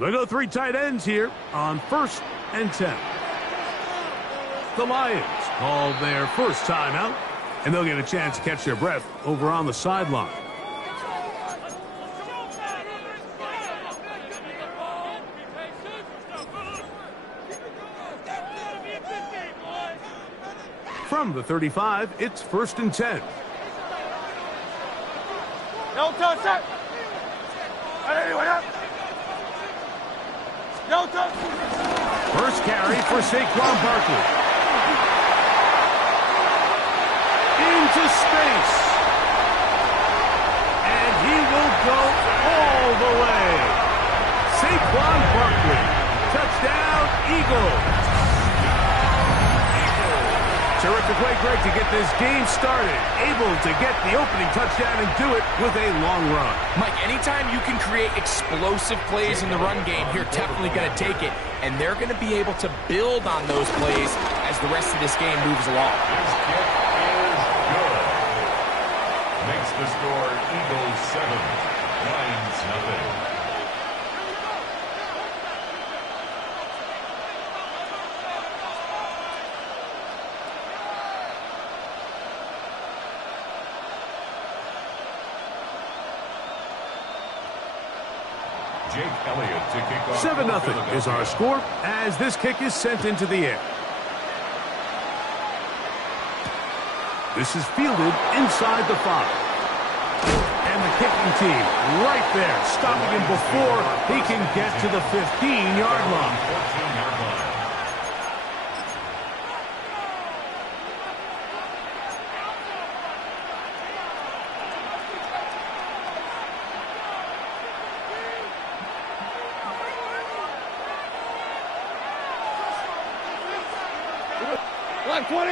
They go three tight ends here on 1st and 10. The Lions call their first timeout, and they'll get a chance to catch their breath over on the sideline. From the 35, it's 1st and 10. No touch it. No touch. First carry for Saquon Barkley. Into space. And he will go all the way. Saquon Barkley. Touchdown, Eagles. Terrific way, Greg, to get this game started. Able to get the opening touchdown and do it with a long run. Mike, anytime you can create explosive plays in the run game, you're definitely going to take it. And they're going to be able to build on those plays as the rest of this game moves along. This kick is good. Makes the score Eagles 7, Lions nothing. Jake Elliott to kick off. 7-0 is our score as this kick is sent into the air. This is fielded inside the 5. And the kicking team right there, stopping him before he can get to the 15-yard line. 14-yard line. Black 20.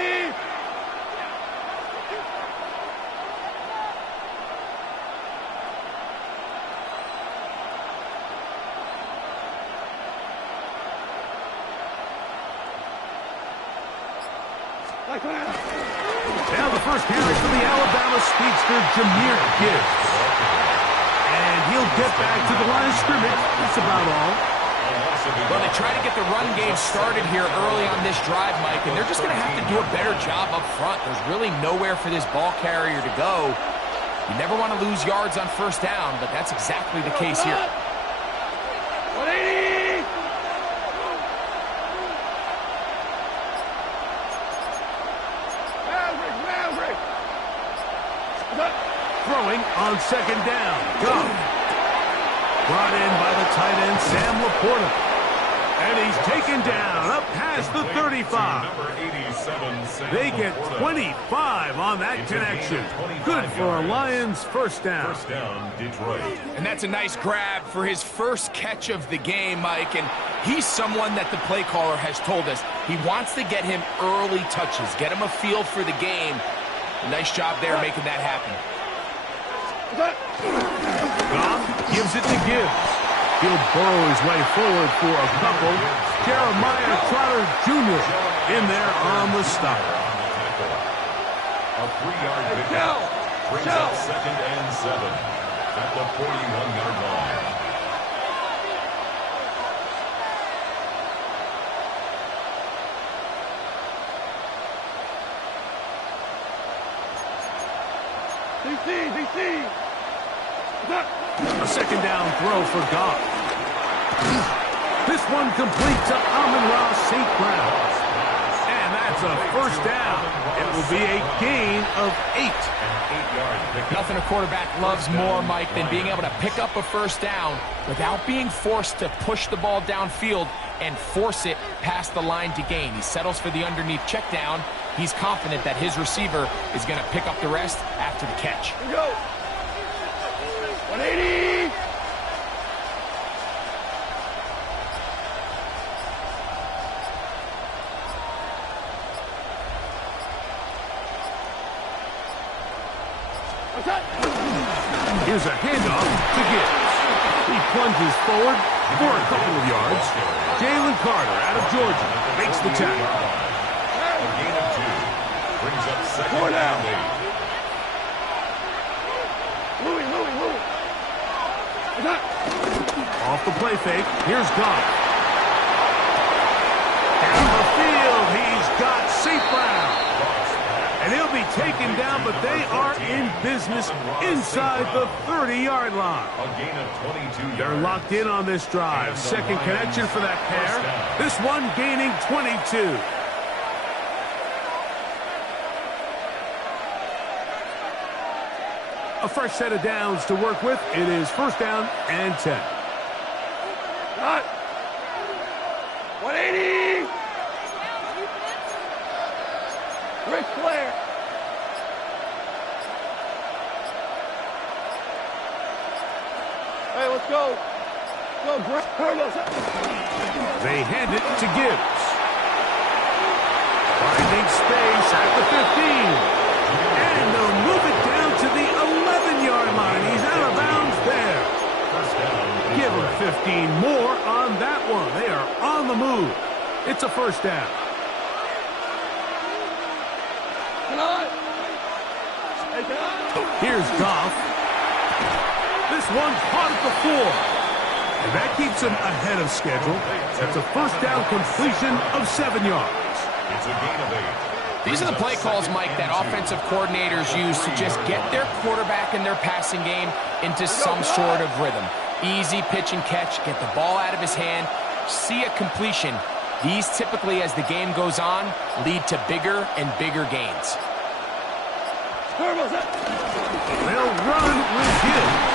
Now the first carry for the Alabama speedster, Jahmyr Gibbs. And he'll get back to the line of scrimmage. That's about all. Well, they try to get the run game started here early on this drive, Mike, and they're just going to have to do a better job up front. There's really nowhere for this ball carrier to go. You never want to lose yards on first down, but that's exactly the case here. 180. Maverick. Throwing on 2nd down. Goff. Brought in by the tight end, Sam Laporta. And he's taken down up past the 35. They get 25 on that connection. Good for a Lions first down. First down, Detroit. And that's a nice grab for his first catch of the game, Mike. And he's someone that the play caller has told us he wants to get him early touches, get him a feel for the game. Nice job there making that happen. Goff gives it to Gibbs. He'll burrow his way forward for a couple. Jeremiah Trotter Jr. in there on the stop. A 3-yard pickup brings up 2nd and 7 at the 41-yard line. DC. A 2nd down throw for Goff. This one complete to Amon-Ra St. Brown. And that's a first down. It will be a gain of 8. Nothing a quarterback loves more, Mike, than being able to pick up a first down without being forced to push the ball downfield and force it past the line to gain. He settles for the underneath check down. He's confident that his receiver is going to pick up the rest after the catch. Here we go. 180. Here's a handoff to Gibbs. He plunges forward for a couple of yards. Jalen Carter out of Georgia makes the tackle. A gain of 2 brings up 2nd and 8. Off Off the play fake, here's Goff. Down the field, he's got St. Brown. And he'll be taken down, but they are in business inside the 30-yard line. A gain of 22 yards. They're locked in on this drive. Second connection for that pair. This one gaining 22. A fresh set of downs to work with. It is first down and 10. Cut. 180. Ric Flair. Hey, let's go. Go, Brett. They hand it to Gibbs. Finding space at the 15. And they'll move it down to the 11-yard line. He's out of bounds there. Give him 15 more on that one. They are on the move. It's a first down. Here's Goff. This one caught at the 4. And that keeps him ahead of schedule. That's a first down completion of 7 yards. It's a gain of 8. These are the play calls, Mike, that offensive coordinators use to just get their quarterback and their passing game into some sort of rhythm. Easy pitch and catch, get the ball out of his hand, see a completion. These typically, as the game goes on, lead to bigger and bigger gains. They'll run with Gibbs.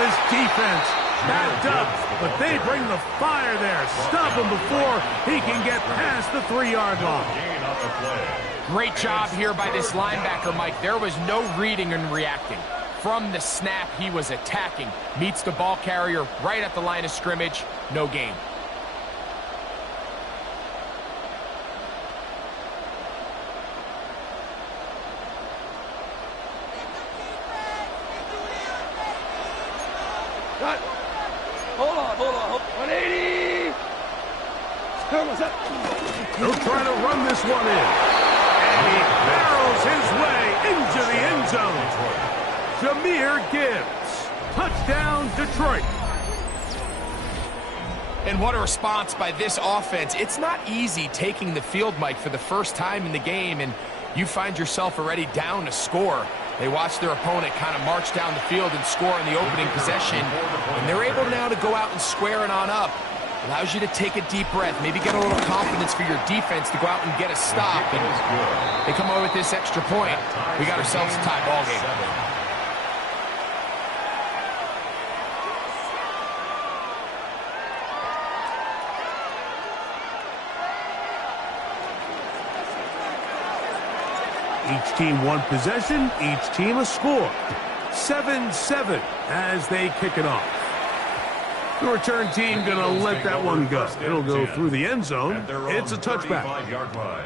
This defense backed up, but they bring the fire there. Stop him before he can get past the 3-yard line. Gain on the play. Great job here by this linebacker, Mike. There was no reading and reacting. From the snap, he was attacking. Meets the ball carrier right at the line of scrimmage. No gain. Hold on. 180. They'll try to run this one in. And he barrels his way into the end zone. Jahmyr Gibbs. Touchdown, Detroit. And what a response by this offense. It's not easy taking the field, Mike, for the first time in the game, and you find yourself already down to score. They watch their opponent kind of march down the field and score in the opening possession, and they're able now to go out and square it on up. Allows you to take a deep breath, maybe get a little confidence for your defense to go out and get a stop. And they come away with this extra point. We got ourselves a tie ball game. Each team one possession, each team a score. 7-7 as they kick it off. The return team going to let that one go. It'll go through the end zone. It's a touchback. 35-yard line.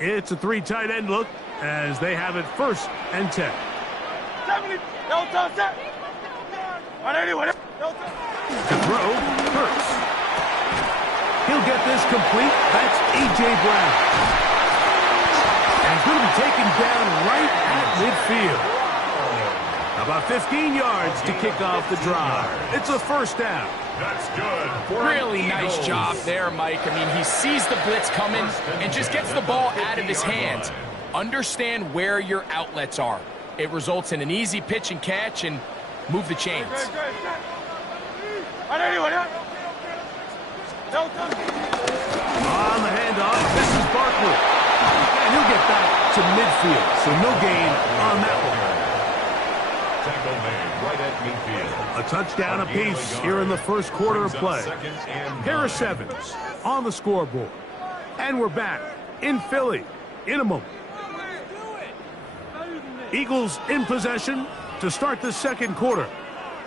It's a 3 tight end look as they have it first and 10. 70. No touch that. 180. To throw, Hurts. He'll get this complete. That's A.J. Brown. And going to be taken down right at midfield. About 15 yards to kick off the drive. It's a first down. That's good. Really nice job there, Mike. I mean, he sees the blitz coming and just gets the ball out of his hands. Understand where your outlets are. It results in an easy pitch and catch and move the chains. On the handoff, this is Barkley. And he'll get back to midfield, so no gain on that one. Tackle made right at midfield. A touchdown apiece here in the first quarter of play. Pair of 7s on the scoreboard. And we're back in Philly in a moment. Eagles in possession to start the second quarter.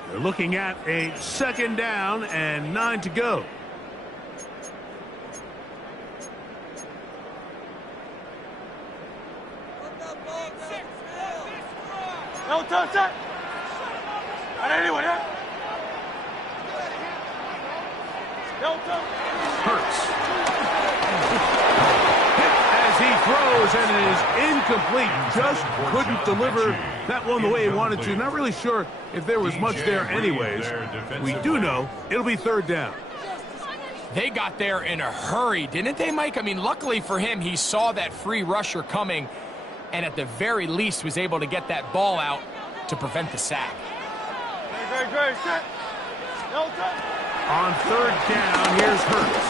They're looking at a second down and 9 to go. No touch that. 180. No touch. Hurts As he throws, and it is incomplete. Just couldn't deliver that one the way he wanted to. Not really sure if there was much there anyways. We do know it'll be third down. They got there in a hurry, didn't they, Mike? I mean, luckily for him, he saw that free rusher coming and at the very least was able to get that ball out to prevent the sack. Great. Set. On third down, here's Hurts.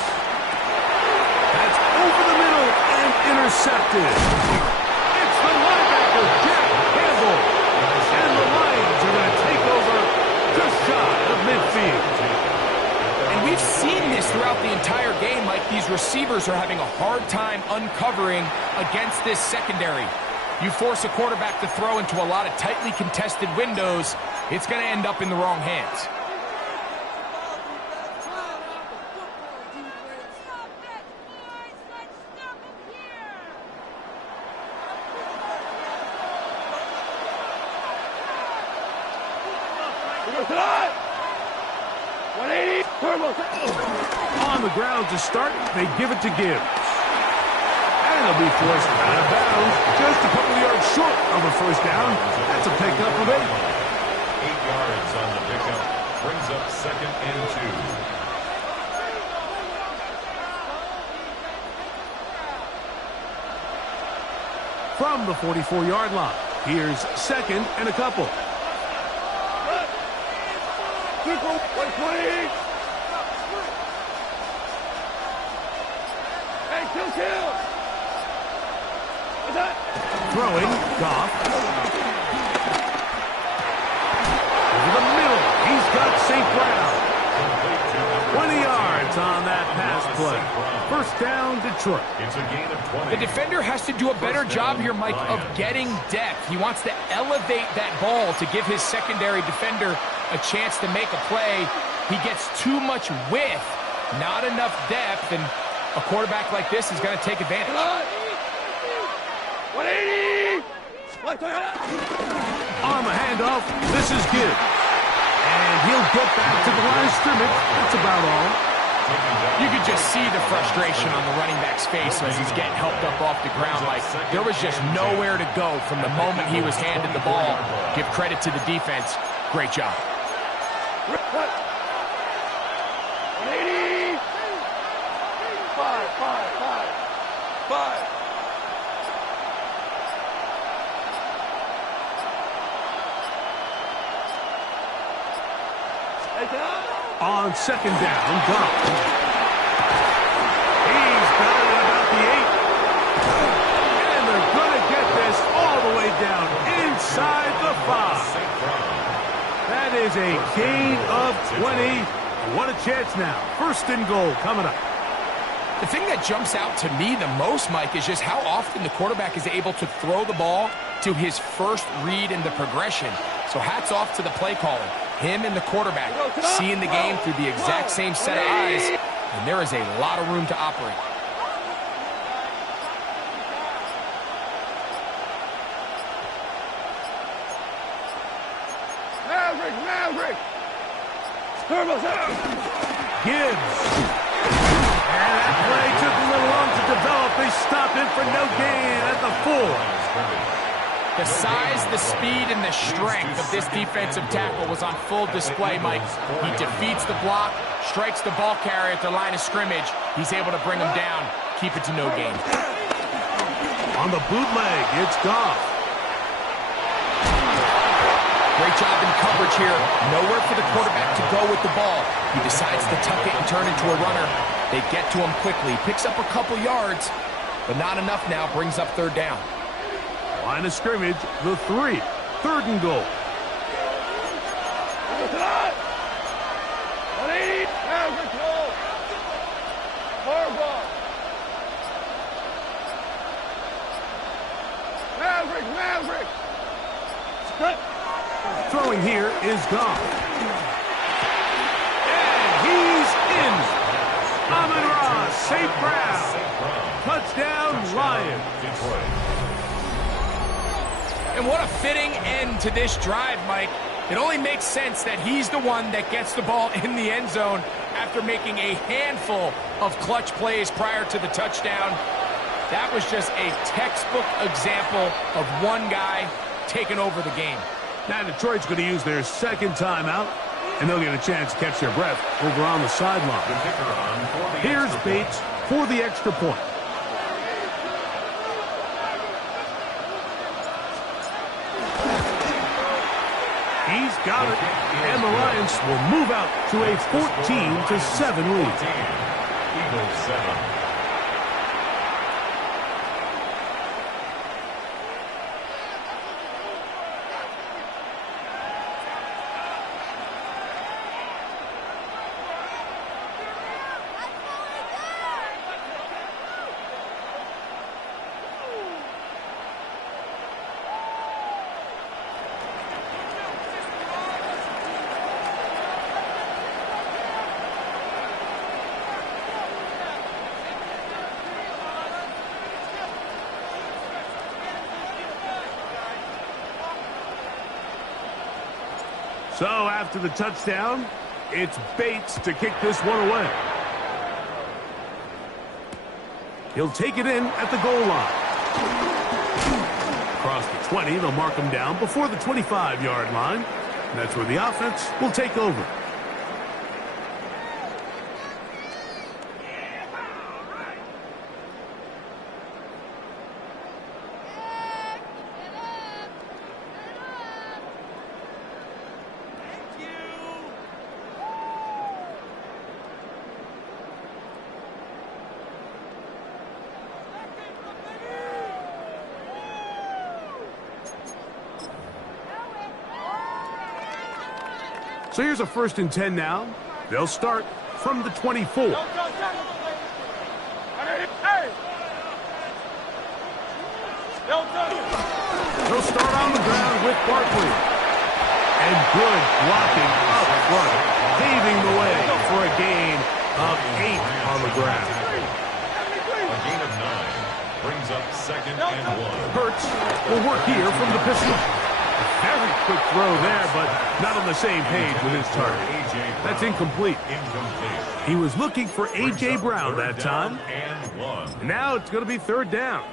That's over the middle and intercepted. It's the linebacker, Jack Campbell. And the Lions are going to take over just shy of midfield. And we've seen this throughout the entire game, Mike. These receivers are having a hard time uncovering against this secondary. You force a quarterback to throw into a lot of tightly contested windows, it's going to end up in the wrong hands. On the ground to start, they give it to Gibbs. And they'll be forced out of bounds just a couple of yards short of a first down. That's a pickup of 8. 8 yards on the pickup. Brings up 2nd and 2. From the 44-yard line, here's 2nd and a couple. 120. Hey, kill. What's that? Throwing, Goff. Over the middle, he's got St. Brown. 20 yards on that pass play. First down, Detroit. It's a gain of 20. The defender has to do a better job here, Mike, of getting depth. He wants to elevate that ball to give his secondary defender a chance to make a play. He gets too much width, not enough depth, and a quarterback like this is going to take advantage. 180. On the handoff, this is Gibbs. And he'll get back to the line of scrimmage. That's about all. You could just see the frustration on the running back's face as he's getting helped up off the ground. Like, there was just nowhere to go from the moment he was handed the ball. Give credit to the defense. Great job. 180. 5. On second down, Goff. He's got it about the 8. And they're going to get this all the way down inside the 5. That is a gain of 20. What a chance now. First and goal coming up. The thing that jumps out to me the most, Mike, is just how often the quarterback is able to throw the ball to his first read in the progression. So hats off to the play calling. Him and the quarterback seeing the game through the exact same set of eyes, and there is a lot of room to operate. Maverick. Gibbs. And that play took a little long to develop. They stop him for no gain at the 4. The size, the speed, and the strength of this defensive tackle was on full display, Mike. He defeats the block, strikes the ball carrier at the line of scrimmage. He's able to bring him down, keep it to no gain. On the bootleg, it's Goff. Great job in coverage here. Nowhere for the quarterback to go with the ball. He decides to tuck it and turn into a runner. They get to him quickly. Picks up a couple yards, but not enough now. Brings up third down. Line of scrimmage, the 3. Third and goal. 180. Maverick. Throwing here is Goff. And he's in. Amon-Ra, St. Brown. Touchdown, Lions. And what a fitting end to this drive, Mike. It only makes sense that he's the one that gets the ball in the end zone after making a handful of clutch plays prior to the touchdown. That was just a textbook example of one guy taking over the game. Now Detroit's going to use their second timeout, and they'll get a chance to catch their breath over on the sideline. Here's Bates for the extra point. He's got it, and the Lions will move out to a 14-7 lead. Eagles 7. So after the touchdown, it's Bates to kick this one away. He'll take it in at the goal line. Across the 20, they'll mark him down before the 25-yard line. And that's where the offense will take over. So here's a 1st and 10 now. They'll start from the 24. They'll start on the ground with Barkley. And good blocking up front, paving the way for a gain of 8 on the ground. A gain of 9 brings up 2nd and 1. Hurts will work here from the pistol. Very quick throw there, but not on the same page with his target. That's incomplete. He was looking for A.J. Brown that time. And now it's going to be 3rd down.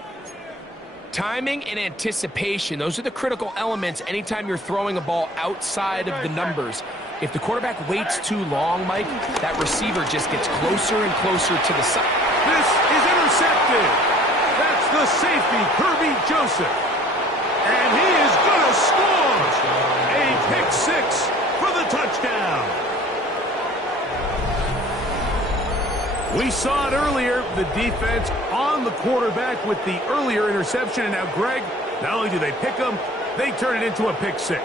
Timing and anticipation, those are the critical elements anytime you're throwing a ball outside of the numbers. If the quarterback waits too long, Mike, that receiver just gets closer and closer to the side. This is intercepted. That's the safety, Kirby Joseph. And he is going to score a pick 6 for the touchdown. We saw it earlier, the defense on the quarterback with the earlier interception. And now, Greg, not only do they pick him, they turn it into a pick 6.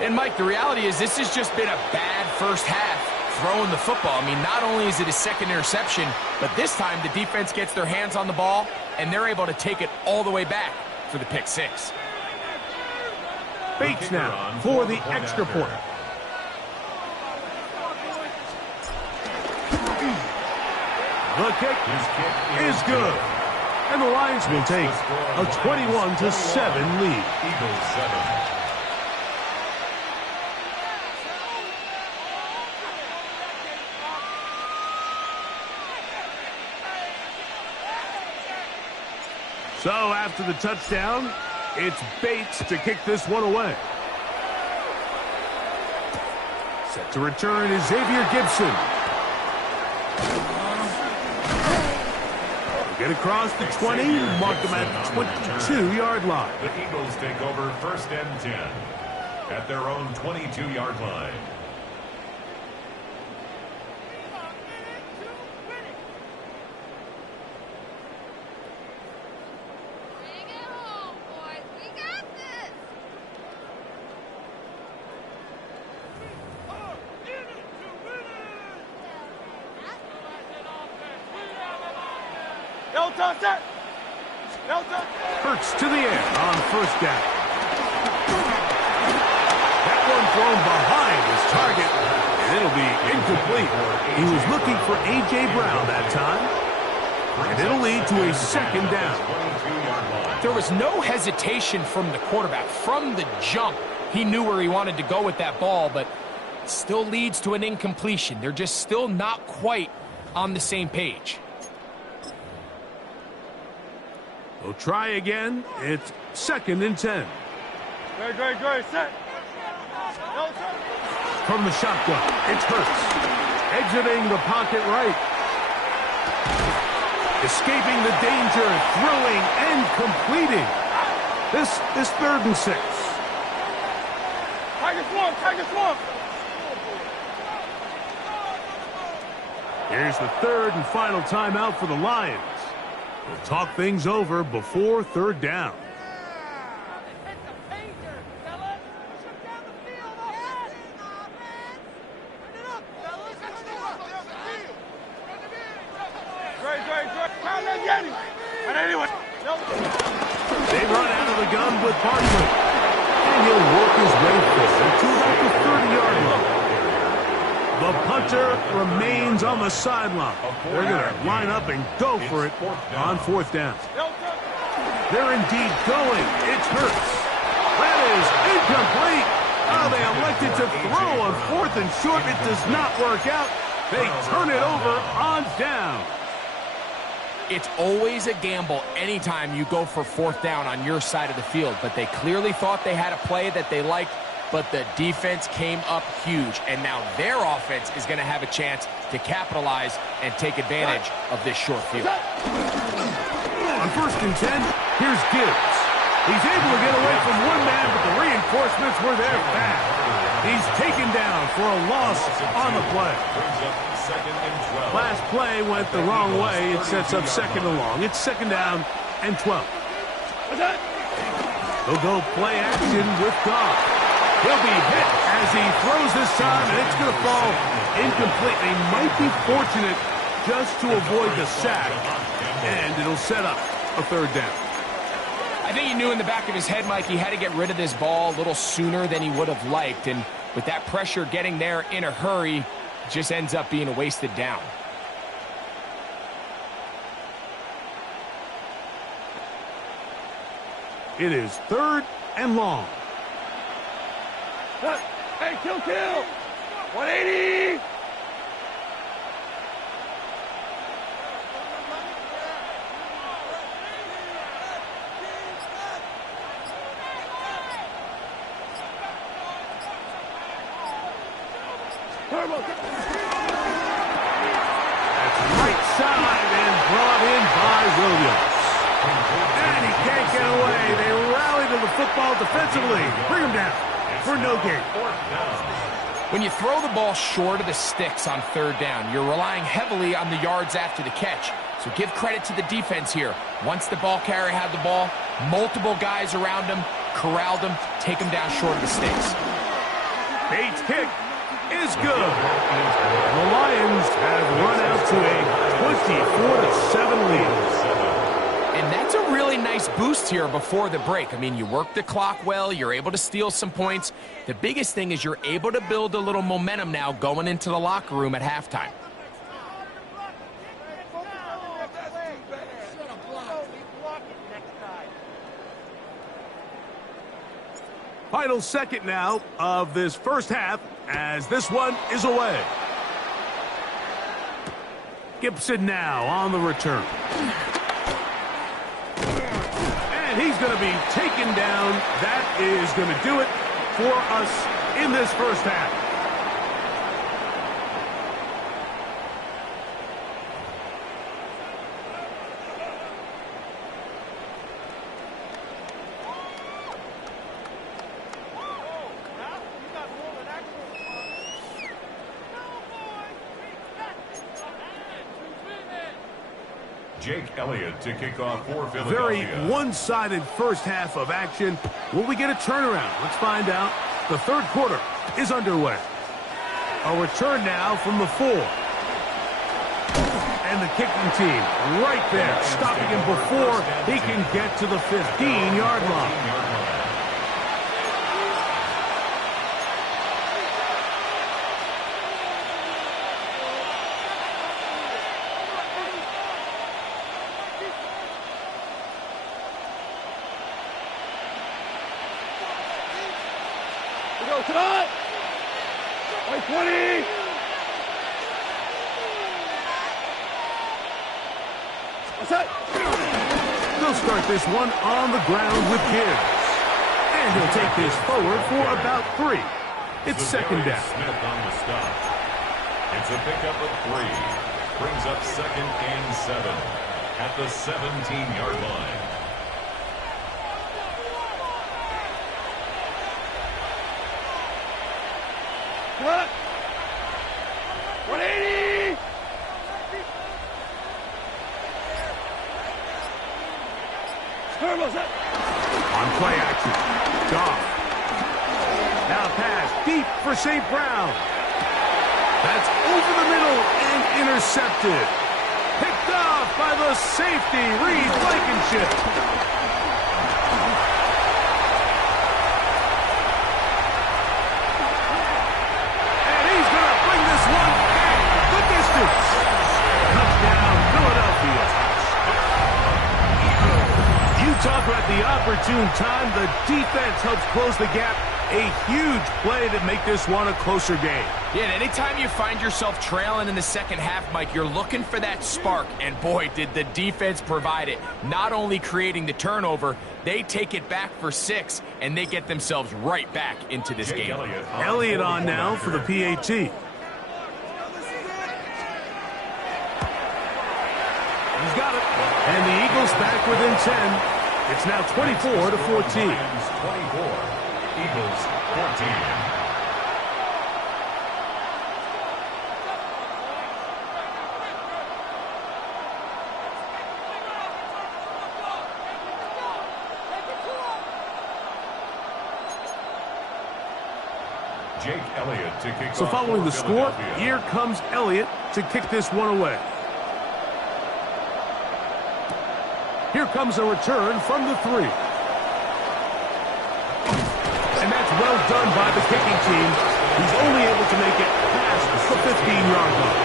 And, Mike, the reality is this has just been a bad first half throwing the football. I mean, not only is it his 2nd interception, but this time the defense gets their hands on the ball, and they're able to take it all the way back for the pick 6. Bates now for the extra point. The kick is good. And the Lions will take a 21-7 lead. Eagles 7. So after the touchdown, it's Bates to kick this one away. Set to return is Xavier Gibson. Get across the 20, mark them at the 22-yard line. The Eagles take over 1st and 10 at their own 22-yard line. Hurts to the air on 1st down. That one thrown behind his target, and it'll be incomplete. He was looking for A.J. Brown that time, and it'll lead to a 2nd down. There was no hesitation from the quarterback. From the jump, he knew where he wanted to go with that ball, but it still leads to an incompletion. They're just still not quite on the same page. They'll try again. It's 2nd and 10. Great, set. From the shotgun, it's Hurts. Exiting the pocket right. Escaping the danger, throwing and completing. This is 3rd and 6. Tiger swamp. Here's the 3rd and final timeout for the Lions. We'll talk things over before 3rd down. They run out of the gun with Barkley. And he'll work his way forward to about the 30-yard line. The punter remains on the sideline. They're going to line up and go for it on 4th down. They're indeed going. It's Hurts. That is incomplete. Oh, they elected to throw on 4th and short. It does not work out. They turn it over on down. It's always a gamble anytime you go for 4th down on your side of the field, but they clearly thought they had a play that they liked, but the defense came up huge, and now their offense is going to have a chance to capitalize and take advantage of this short field. On 1st and 10, here's Gibbs. He's able to get away from one man, but the reinforcements were there fast. He's taken down for a loss on the play. Last play went the wrong way. It sets up 2nd and long. It's 2nd down and 12. They'll go play action with Goff. He'll be hit as he throws this time, and it's going to fall incomplete. They might be fortunate just to avoid the sack, and it'll set up a 3rd down. I think he knew in the back of his head, Mike, he had to get rid of this ball a little sooner than he would have liked, and with that pressure getting there in a hurry, it just ends up being a wasted down. It is 3rd and long. Hey, kill. 180. That's right side and brought in by Williams. And he can't get away. They rally to the football defensively. Bring him down for no gain. When you throw the ball short of the sticks on 3rd down, you're relying heavily on the yards after the catch. So give credit to the defense here. Once the ball carrier had the ball, multiple guys around him, corralled him, take him down short of the sticks. Bates' kick is good. The Lions have run out to a 24-7 lead. And that's a really nice boost here before the break. I mean, you work the clock well, you're able to steal some points. The biggest thing is you're able to build a little momentum now going into the locker room at halftime. Final second now of this first half as this one is away. Gibson now on the return. And he's going to be taken down. That is going to do it for us in this first half. Jake Elliott to kick off for Philadelphia. Very one-sided first half of action. Will we get a turnaround? Let's find out. The 3rd quarter is underway. A return now from the 4. And the kicking team right there, stopping him before he can get to the 15-yard line. Cut! By 20! What's that? He'll start this one on the ground with Gibbs. And he'll take this forward for about 3. It's second down. Smith on the stop. It's a pickup of 3. Brings up second and 7 at the 17-yard line. Cut. 180. Turbos up. On play action. Goff. Now pass deep for St. Brown. That's over the middle and intercepted. Picked off by the safety, Reed Blankenship. And he's going to bring this one back the distance. Touchdown, Philadelphia. You talk about the opportune time. The defense helps close the gap. A huge play to make this one a closer game. Yeah, and anytime you find yourself trailing in the second half, Mike, you're looking for that spark. And boy, did the defense provide it. Not only creating the turnover, they take it back for 6, and they get themselves right back into this game. Elliott on now for the PAT. He's got it. And the Eagles back within 10. It's now 24-14. 24. Eagles 14. Jake Elliott to kick So off following for the score, Philadelphia. here comes Elliott to kick this one away. Here comes a return from the 3. And that's well done by the kicking team. He's only able to make it past the 15-yard line.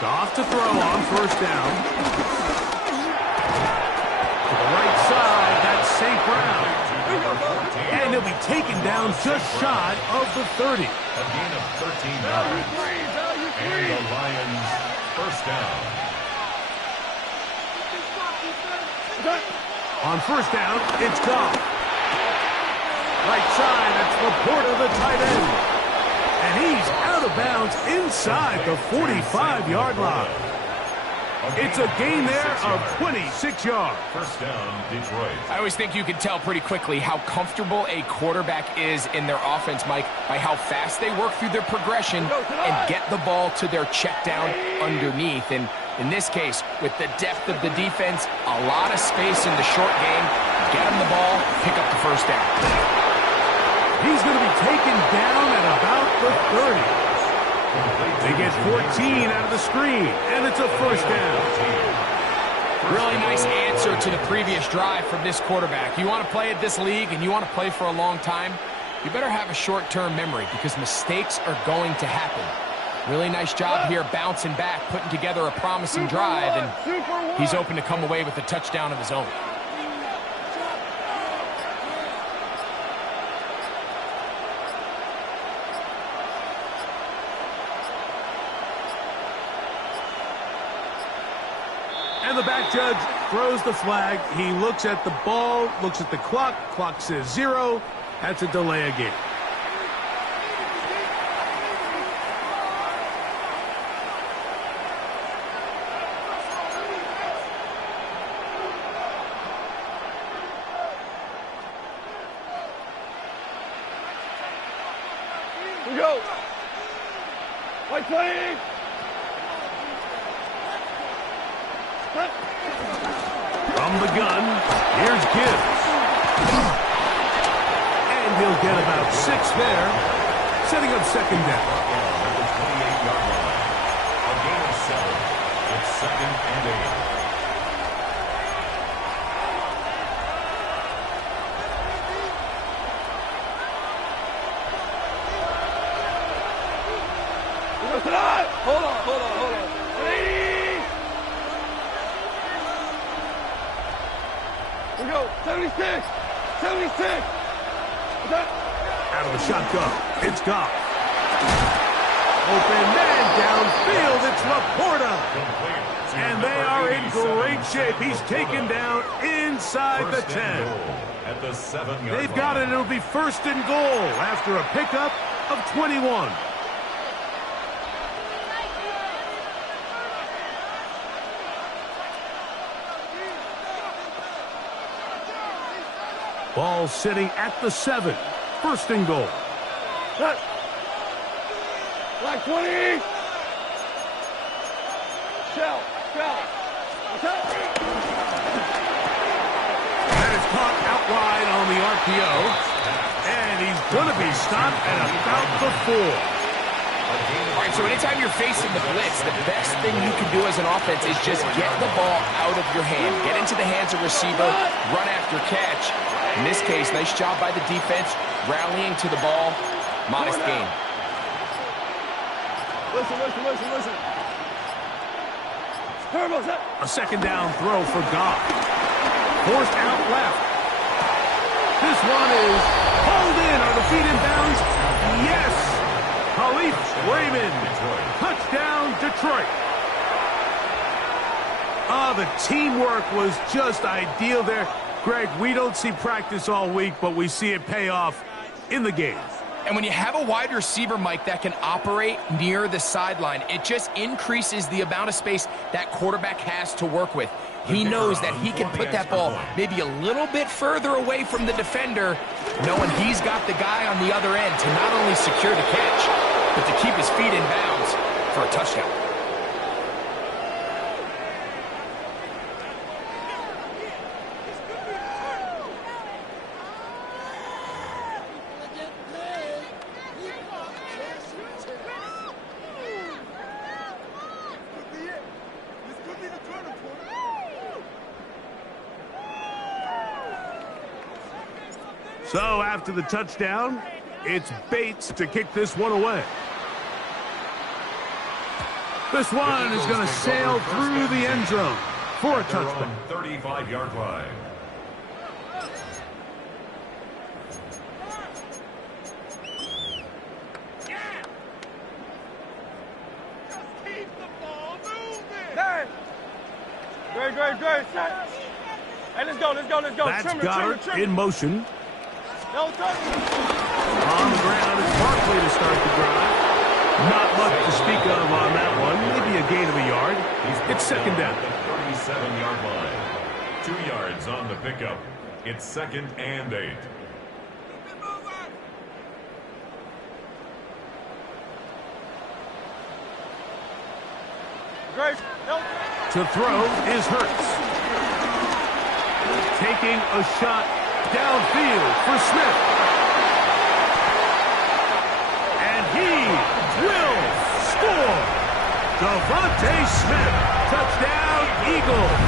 Goff to throw on first down. To the right side, that's St. Brown. And he'll be taken down just shy of the 30. A gain of 13 yards. And the Lions first down. On first down, it's Goff. Right side, that's Laporta, the tight end. And he's out of bounds inside the 45-yard line. It's a gain there of 26 yards. First down, Detroit. I always think you can tell pretty quickly how comfortable a quarterback is in their offense, Mike, by how fast they work through their progression and get the ball to their check down underneath. And in this case, with the depth of the defense, a lot of space in the short game, get them the ball, pick up the first down. He's going to be taken down at about the 30. They get 14 out of the screen, and it's a first down. Really nice answer to the previous drive from this quarterback. You want to play at this league and you want to play for a long time, you better have a short-term memory because mistakes are going to happen. Really nice job here bouncing back, putting together a promising drive, and he's open to come away with a touchdown of his own. And the back judge throws the flag. He looks at the ball, looks at the clock. Clock says 0. That's a delay of game. We go. White 20. From the gun, here's Gibbs. And he'll get about 6 there, setting up second down. At the 28-yard line. A gain of 7. It's second and 8. Listen up! Hold on. 80! Here we go. 76! 76! What's that? Out of the shotgun. It's Goff. Open man downfield. It's Laporta. And they are in great shape. He's taken down inside the 10. At the 7-yard They've got it. It'll be first and goal after a pickup of 21. Ball sitting at the 7. First and goal. Set. Black 20! Shell. What's that? That is caught out wide on the RPO. And he's going to be stopped at about the 4. All right, so anytime you're facing the blitz, the best thing you can do as an offense is just get the ball out of your hand. Get into the hands of receiver, run after catch. In this case, nice job by the defense, rallying to the ball. Modest gain. Listen. Turbo set. A second down throw for Goff. Forced out left. This one is hauled in. Are the feet in bounds? Yes. Khalif Raymond. Touchdown, Detroit. The teamwork was just ideal there. Greg, we don't see practice all week, but we see it pay off in the game. And when you have a wide receiver, Mike, that can operate near the sideline, it just increases the amount of space that quarterback has to work with. He knows that he can put that ball maybe a little bit further away from the defender, knowing he's got the guy on the other end to not only secure the catch, but to keep his feet in bounds for a touchdown. So after the touchdown, it's Bates to kick this one away. This one is going to sail through the end zone for a touchdown. 35-yard line. Great. Set. Hey, let's go. That's Goddard in motion. No touch. On the ground, it's Barkley to start the drive. Not much to speak of on that one. Maybe a gain of a yard. It's second down. The 37-yard line. 2 yards on the pickup. It's 2nd and 8. Great. No. To throw is Hurts. Taking a shot downfield for Smith. And he will score. Devontae Smith. Touchdown, Eagles.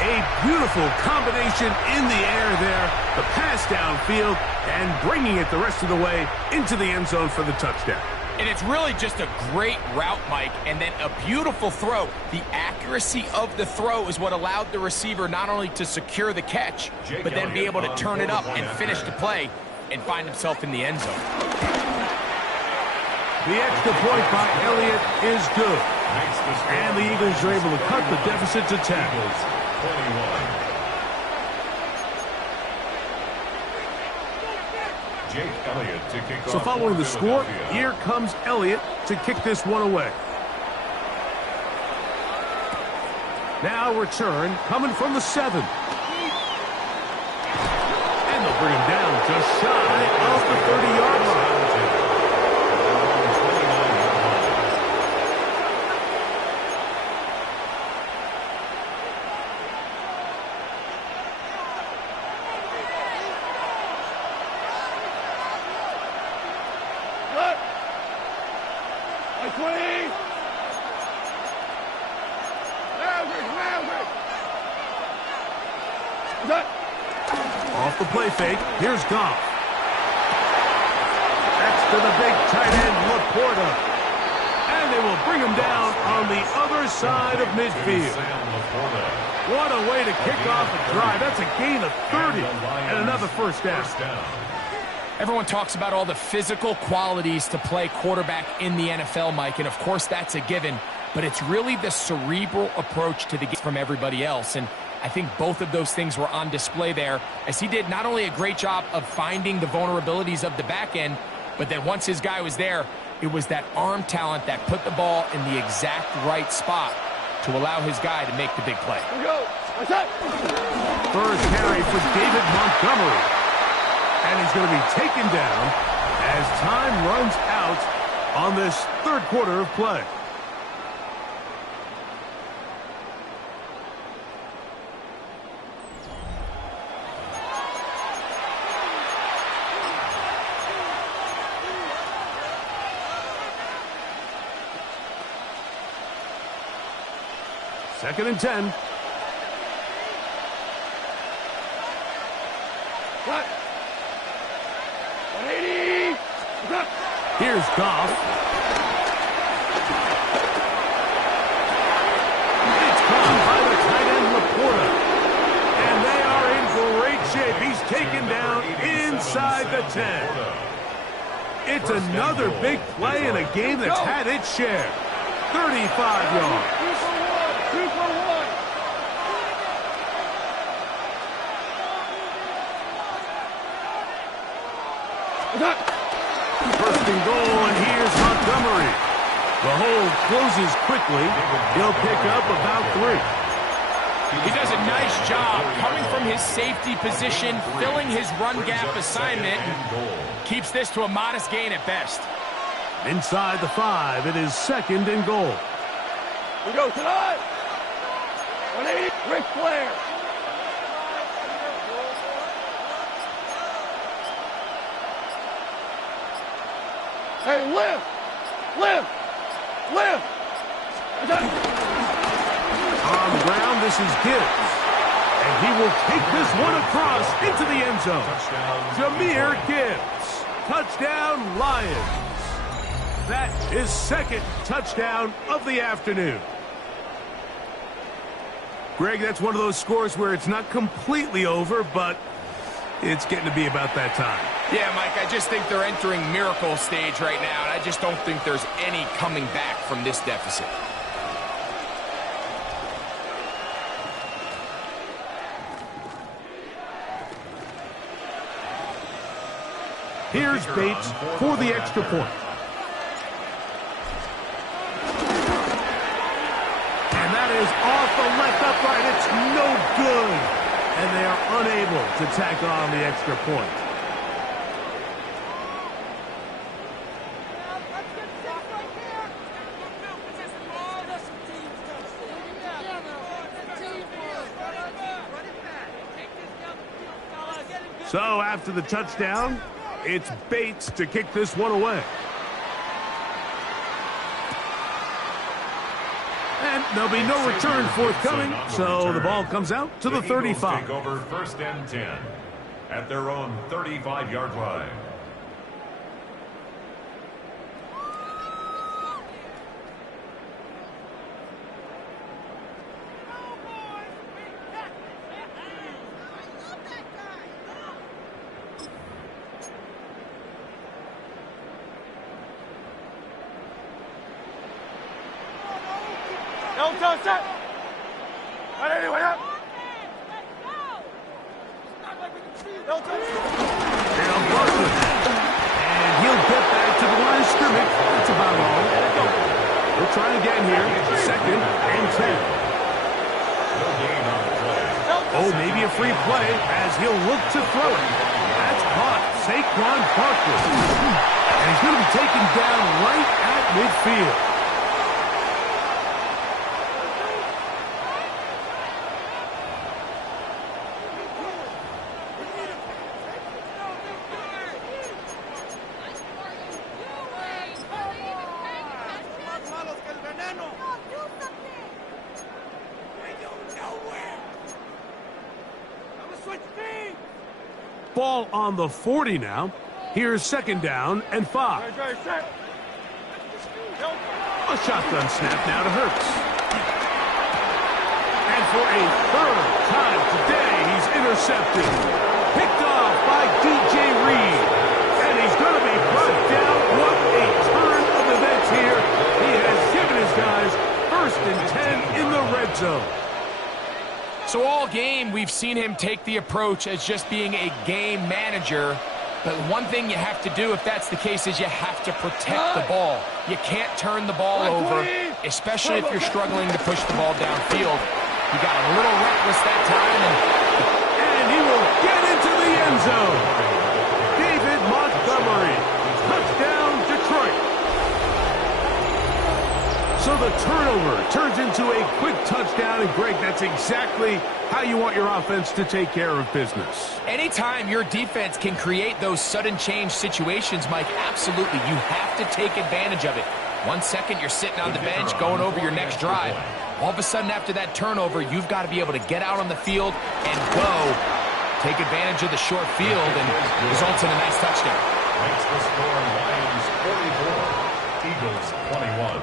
A beautiful combination in the air there. The pass downfield and bringing it the rest of the way into the end zone for the touchdown. And it's really just a great route, Mike, and then a beautiful throw. The accuracy of the throw is what allowed the receiver not only to secure the catch, but then be able to turn it up and finish the play and find himself in the end zone. The extra point by Elliott is good. And the Eagles are able to cut the deficit to 10. 21. Jake Elliott to kick So off following the score, Philadelphia. here comes Elliott to kick this one away. Now return coming from the 7. And they'll bring him down just shy of the 30-yard line. Off the play fake, here's Goff. That's to the big tight end, Laporta. And they will bring him down on the other side of midfield. What a way to kick off a drive. That's a gain of 30 and another first down. Everyone talks about all the physical qualities to play quarterback in the NFL, Mike, and of course that's a given, but it's really the cerebral approach to the game from everybody else, and I think both of those things were on display there, as he did not only a great job of finding the vulnerabilities of the back end, but then once his guy was there, it was that arm talent that put the ball in the exact right spot to allow his guy to make the big play. First carry for David Montgomery. And he's going to be taken down as time runs out on this third quarter of play. Second and 10. Cut. 180. Cut. Here's Goff. It's caught by the tight end, Laporta. And they are in great shape. He's taken down inside the 10. It's another big play in a game that's had its share. 35 yards. 2 for 1. First and goal, and here's Montgomery. The hold closes quickly. He'll pick up about 3. He does a nice job coming from his safety position, filling his run gap assignment, keeps this to a modest gain at best. Inside the 5, it is second and goal. We go tonight. 180. Ric Flair. Hey, lift! Lift! Lift! On the ground, this is Gibbs. And he will take this one across into the end zone. Jahmyr Gibbs. Touchdown, Lions. That is second touchdown of the afternoon. Greg, that's one of those scores where it's not completely over, but it's getting to be about that time. Yeah, Mike, I just think they're entering miracle stage right now, and I just don't think there's any coming back from this deficit. Here's Bates for the extra point. And that is off the left upright. It's no good. And they are unable to tack on the extra point. So after the touchdown, it's Bates to kick this one away. And there'll be no return forthcoming, so the ball comes out to the 35. Take over first and 10 at their own 35-yard line. Don't touch that! All right, anyway, up! Don't touch it! They'll bust it. And he'll get back to the line of scrimmage. That's about all. We'll try again here. Second and 10. Oh, maybe a free play as he'll look to throw it. That's caught. Saquon Barkley. And he's going to be taken down right at midfield. Ball on the 40 now. Here's second down and 5. A shotgun snap now to Hurts. And for a third time today, he's intercepted. Picked off by DJ Reed. And he's going to be brought down. What a turn of events here. He has given his guys 1st and 10 in the red zone. So all game, we've seen him take the approach as just being a game manager. But one thing you have to do, if that's the case, is you have to protect the ball. You can't turn the ball over, especially if you're struggling to push the ball downfield. He got a little reckless that time. And he will get into the end zone. David Montgomery. Touchdown, Detroit. So the turnover turns into a quick touchdown. And, Greg, that's exactly how you want your offense to take care of business. Anytime your defense can create those sudden change situations, Mike, absolutely, you have to take advantage of it. 1 second, you're sitting on the bench going over your next drive. All of a sudden, after that turnover, you've got to be able to get out on the field and go. Take advantage of the short field and results in a nice touchdown. Makes the score Lions 44, Eagles 21.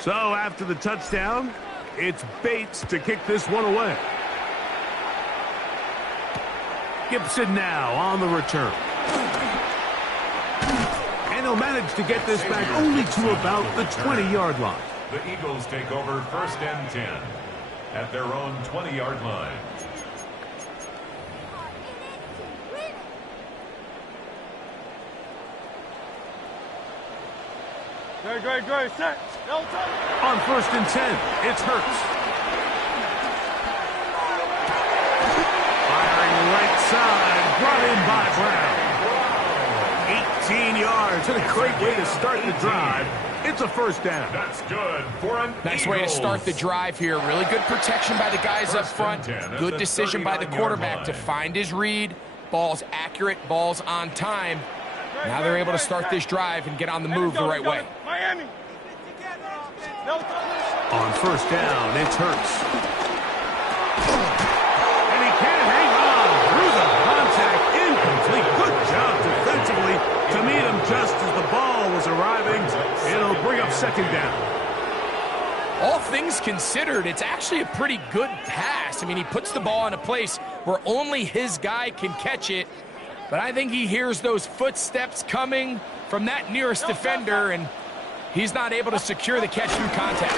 So after the touchdown, it's Bates to kick this one away. Gibson now on the return. And he'll manage to get this back only to about the 20-yard line. The Eagles take over 1st and 10 at their own 20-yard line. Great, set. On 1st and 10, it's Hurts. Firing right side, brought in by Brown. 18 yards, and a great way to start the drive. It's a 1st down. That's good for an Nice way to start the drive here. Really good protection by the guys up front. Good decision by the quarterback to find his read. Ball's accurate, ball's on time. Now they're able to start this drive and get on the move the right way. Miami. On 1st down, it's Hurts. And he can't hang on through the contact. Incomplete. Good job defensively to meet him just as the ball was arriving. It'll bring up 2nd down. All things considered, it's actually a pretty good pass. I mean, he puts the ball in a place where only his guy can catch it. But I think he hears those footsteps coming from that nearest defender, and he's not able to secure the catch through contact.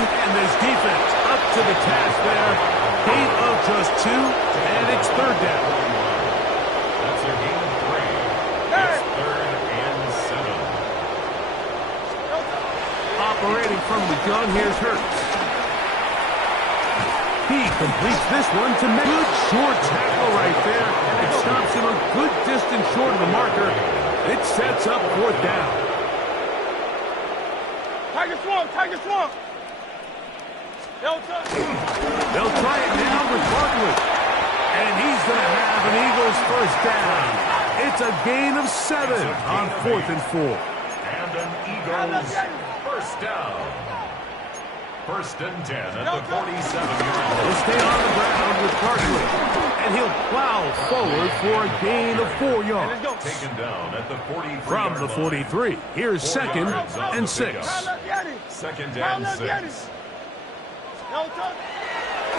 And this defense up to the task there. Gain of just 2, and it's 3rd down. That's their gain of 3. It's 3rd and 7. Operating from the gun, here's Hurts. He completes this one to make good short tackle right there. It stops him a good distance short of the marker. It sets up 4th down. Tiger Swamp. They'll try it now with Barkley. And he's going to have an Eagles 1st down. It's a gain of 7 on 4th and 4. And an Eagles 1st down. 1st and 10 at the 47-yard line. He'll stay on the ground with Barkley. And he'll plow forward for a gain of 4 yards. Taken down at the 43. From the 43, here's 2nd and 6. 2nd and 6.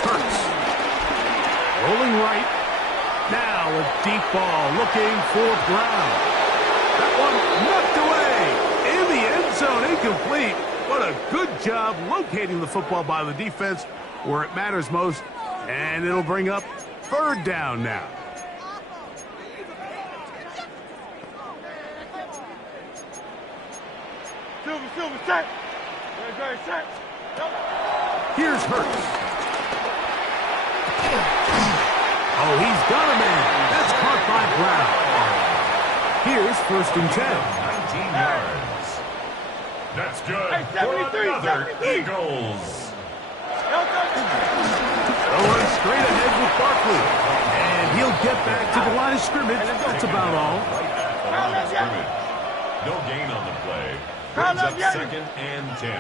Hurts. Rolling right. Now a deep ball looking for Brown. That one knocked away. In the end zone, incomplete. What a good job locating the football by the defense where it matters most. And it'll bring up 3rd down now. Silver, set. Great, set. Here's Hurts. Oh, he's got a man. That's caught by Brown. Here's 1st and 10. 19 yards. That's good for another Eagles. Going straight ahead with Barkley. And he'll get back to the line of scrimmage. That's about all. No gain on the play. Brings up second and 10.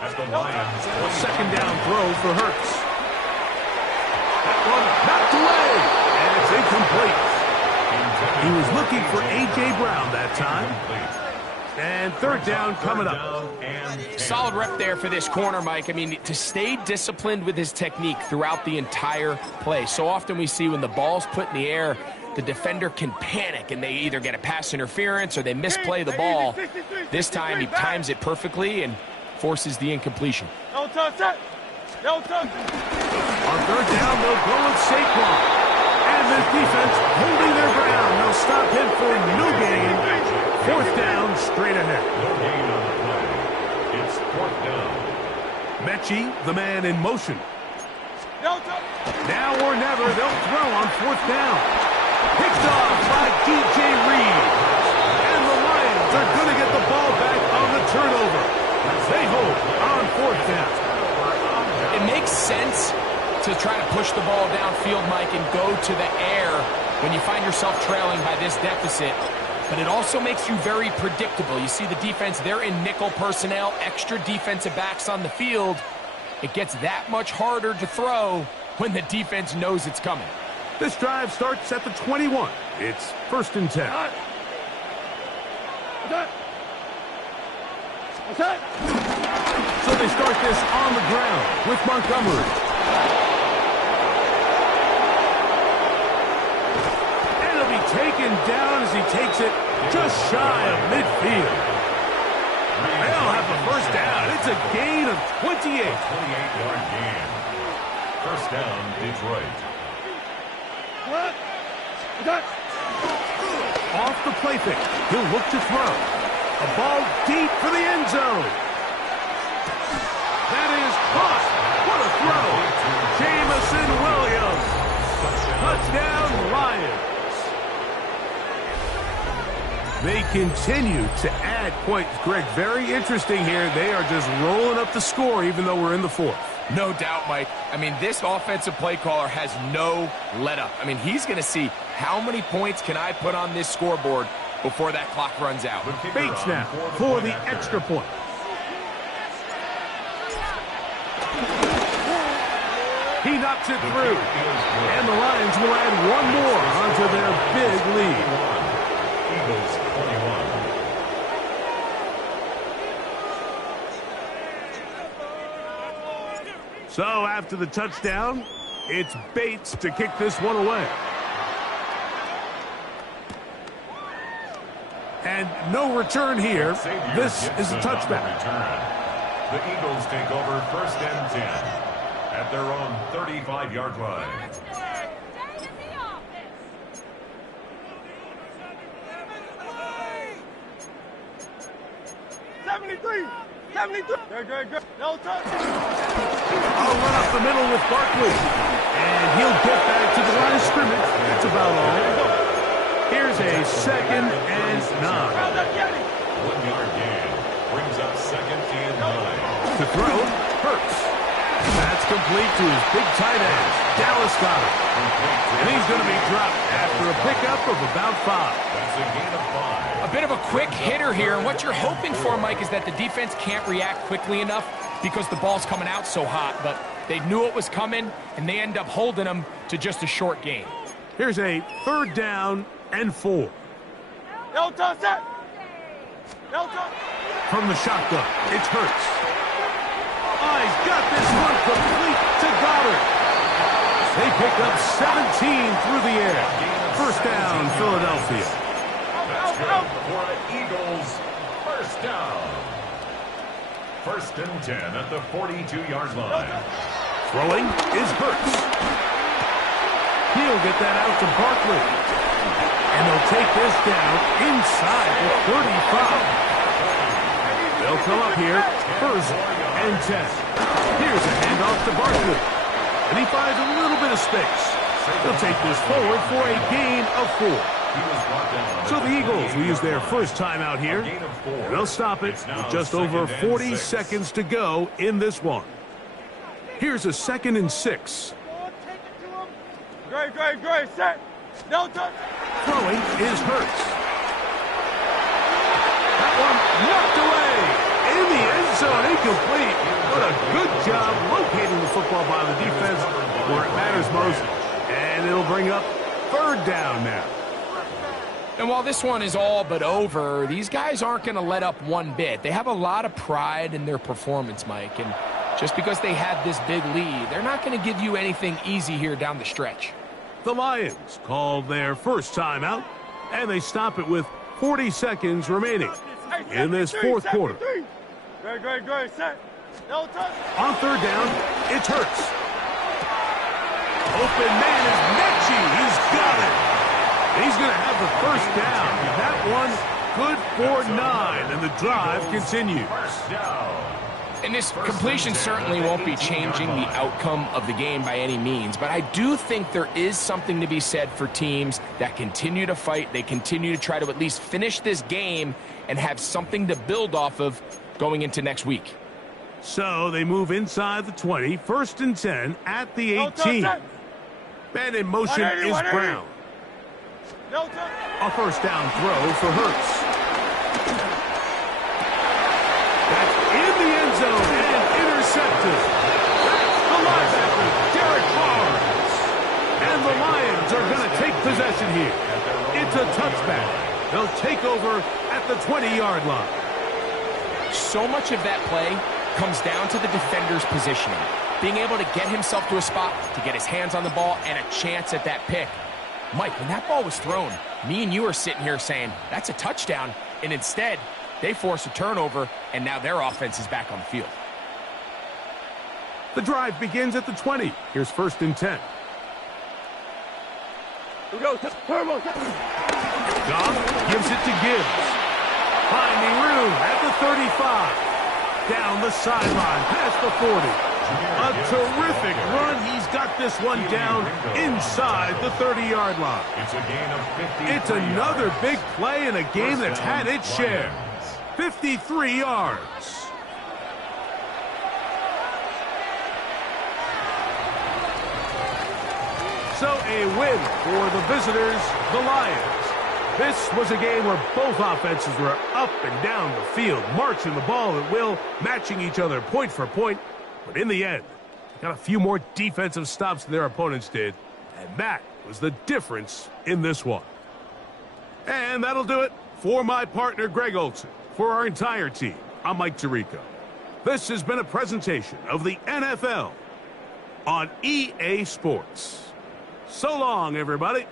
At the Lions. Second down throw for Hurts. That one knocked away, and it's incomplete. He was looking for A.J. Brown that time. And third down coming up. Solid rep there for this corner, Mike. I mean, to stay disciplined with his technique throughout the entire play. So often we see when the ball's put in the air, the defender can panic and they either get a pass interference or they misplay the ball. This time he times it perfectly and forces the incompletion. No touch that. No touch. On third down, they'll go with Saquon. And this defense holding their ground. They'll stop him for no gain. Fourth down, straight ahead. No gain on the play. It's fourth down. Mechie, the man in motion. No touch. Now or never, they'll throw on fourth down. Picked off by DJ Reed. And the Lions are going to get the ball back on the turnover. They hold on fourth down. It makes sense to try to push the ball downfield, Mike, and go to the air when you find yourself trailing by this deficit. But it also makes you very predictable. You see the defense, they're in nickel personnel, extra defensive backs on the field. It gets that much harder to throw when the defense knows it's coming. This drive starts at the 21. It's first and 10. So they start this on the ground with Montgomery. And he'll be taken down as he takes it just shy of midfield. They'll have the first down. It's a gain of 28. 28-yard gain. First down, Detroit. Off the play fake. He'll look to throw. A ball deep for the end zone. That is caught. What a throw. Jamison Williams. Touchdown, Lions. They continue to add points. Greg, very interesting here. They are just rolling up the score even though we're in the fourth. No doubt, Mike. I mean, this offensive play caller has no let-up. I mean, he's going to see how many points can I put on this scoreboard before that clock runs out. Bates now for the extra point. He knocks it through. And the Lions will add one more onto their big lead. Eagles 21. So after the touchdown, it's Bates to kick this one away. And no return here. This is a touchback. The Eagles take over first and 10 at their own 35-yard line. No touch. I'll run up the middle with Barkley. And he'll get back to the line of scrimmage. That's about all. Here's a second and 9. 1-yard gain. Brings up second and 9. To throw, Hurts. That's complete to his big tight end, Dallas Goedert. And he's going to be dropped after a pickup of about 5. That's a gain of 5. A bit of a quick hitter here, and what you're hoping for, Mike, is that the defense can't react quickly enough because the ball's coming out so hot, but they knew it was coming, and they end up holding them to just a short gain. Here's a third down and 4. No touch that. No touch. From the shotgun, it's Hurts. Oh, he's got this one complete to Goddard. They pick up 17 through the air. First down, Philadelphia. That's good for the Eagles. First down. First and 10 at the 42-yard line. Throwing is Hurts. He'll get that out to Barkley. And they'll take this down inside the 35. They'll come up here, first and 10. Here's a handoff to Barkley. And he finds a little bit of space. They'll take this forward for a gain of 4. So the Eagles will use their first timeout here. And they'll stop it with just over 40 seconds to go in this one. Here's a second and 6. Great, set. No touch. Throwing is Hurts. incomplete. What a good job locating the football by the defense where it matters most. And it'll bring up third down now. And while this one is all but over, these guys aren't going to let up one bit. They have a lot of pride in their performance, Mike. And just because they had this big lead, they're not going to give you anything easy here down the stretch. The Lions called their first timeout, and they stop it with 40 seconds remaining in this fourth quarter. Great, set. No touch. On third down, it's Hurts. Open man is Mechie. He's got it. He's going to have the first down. That one good for 9, and the drive continues. And this completion certainly won't be changing the outcome of the game by any means, but I do think there is something to be said for teams that continue to fight. They continue to try to at least finish this game and have something to build off of going into next week. So they move inside the 20, first and 10 at the 18. Man in motion is Brown. A first down throw for Hurts. That's in the end zone and intercepted. That's the linebacker, Derek Barnes. And the Lions are going to take possession here. It's a touchback. They'll take over at the 20-yard line. So much of that play comes down to the defender's positioning. Being able to get himself to a spot, to get his hands on the ball, and a chance at that pick. Mike, when that ball was thrown, me and you are sitting here saying, that's a touchdown. And instead, they force a turnover, and now their offense is back on the field. The drive begins at the 20. Here's first and 10. Goff gives it to Gibbs. Finding room at the 35. Down the sideline, past the 40. A terrific run. He's got this one down inside the 30-yard line. It's a gain of 50. It's another big play in a game that's had its share. 53 yards. So a win for the visitors, the Lions. This was a game where both offenses were up and down the field, marching the ball at will, matching each other point for point. But in the end, they got a few more defensive stops than their opponents did, and that was the difference in this one. And that'll do it for my partner, Greg Olsen. For our entire team, I'm Mike Tirico. This has been a presentation of the NFL on EA Sports. So long, everybody.